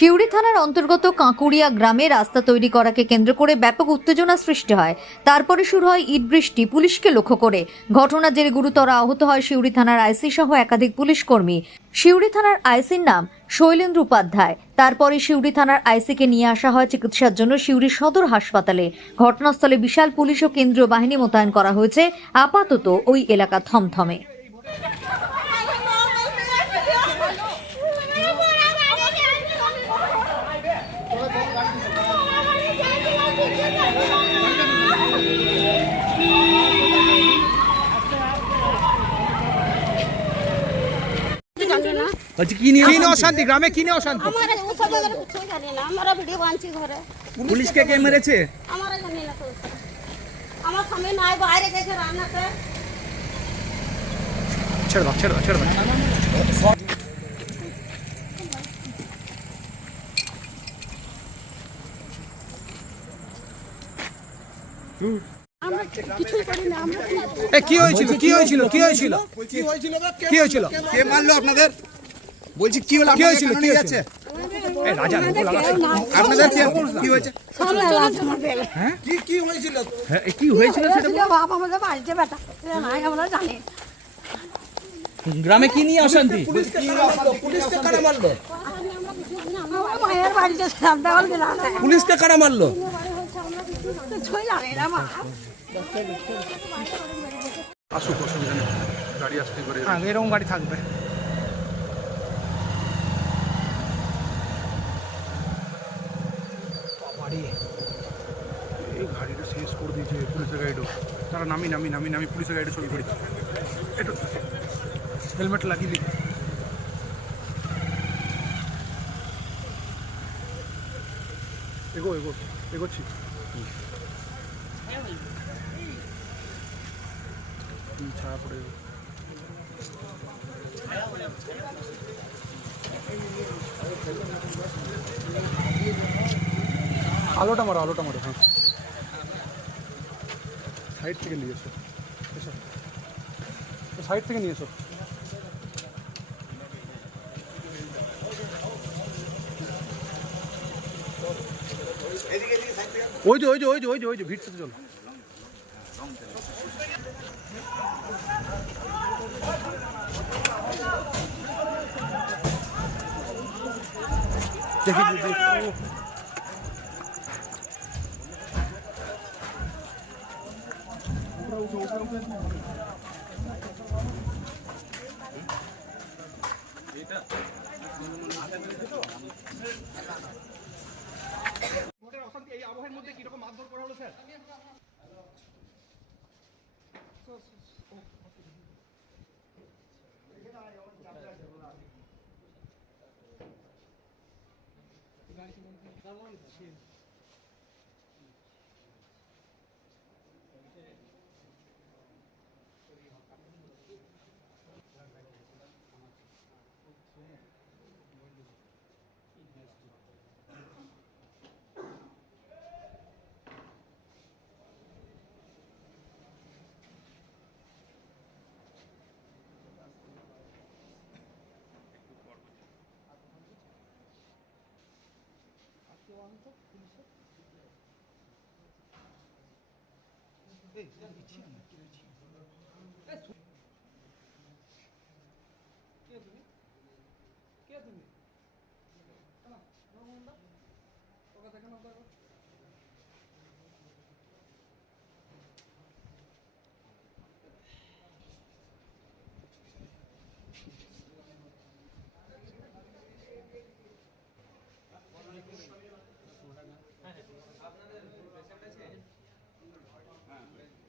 সিউড়ি থানার অন্তর্গত কাঁকুড়িয়া গ্রামে রাস্তা তৈরি করাকে কেন্দ্র করে ব্যাপক উত্তেজনা সৃষ্টি হয়। তারপরে শুরু হয় ইট বৃষ্টি পুলিশকে লক্ষ্য করে। ঘটনার জেরে গুরুতর আহত হয় সিউড়ি থানার আইসি সহ একাধিক পুলিশ কর্মী। সিউড়ি থানার আইসির নাম শৈলেন্দ্র উপাধ্যায়। তারপরে সিউড়ি থানার আইসিকে নিয়ে আসা হয় চিকিৎসার জন্য সিউড়ি সদর হাসপাতালে। ঘটনাস্থলে বিশাল পুলিশ ও কেন্দ্রীয় বাহিনী মোতায়েন করা হয়েছে। আপাতত ওই এলাকা থমথমে। অশান্তি গ্রামে কি নিয়ে অশান্তি? পুলিশকে কে মেরেছে? আমার সামনে নাই, বাইরে গেছে রান্নাতে। ছেড়ে দাও ছেড়ে দাও ছেড়ে দাও। কি হয়েছিল কি হয়েছিল কি হয়েছিল কি হয়েছিল? কে মারলো আপনাদের? বলছি কি হলো? কি হয়েছিল? কি হয়েছে? এই রাজা আপনাদের কি হয়েছে? হ্যাঁ কি কি হয়েছিল? হ্যাঁ কি হয়েছিল সেটা বাবা আমাদের বাড়িতে বেটা নাই, আমরা জানি। গ্রামে কি নিয়ে অশান্তি? পুলিশকে কারা মারলো? আমরা মায়ের বাড়িতে ছিলাম, দেওয়াল দিলাম। পুলিশকে কারা মারলো? কিছুই জানি না মা। আসুক, অসুবিধা নেই, গাড়ি আসতে করে। হ্যাঁ এরকম গাড়ি থাকবে। এই গাড়িটা শেষ করে দিয়েছে পুলিশের গাড়িটাও। তারা নামি নামি নামি নামি পুলিশের গাড়িটা ছবি করি। এটা হেলমেট লাগিয়ে দিই। এগো এগো এগোচ্ছি। ছায়া পড়ে যাবে। আলোটা মারো আলোটা মারো। হ্যাঁ সাইড থেকে নিয়ে এসো, এসো সাইড থেকে নিয়ে এসো। ওই যে ওই যে ওই যে ওই যে ওই যে ভিড় সাথে চলো। দেখি এই আবহের মধ্যে কিরকম মারধর করা হলো স্যার? আপনাদের পেশেন্ট আছে? হ্যাঁ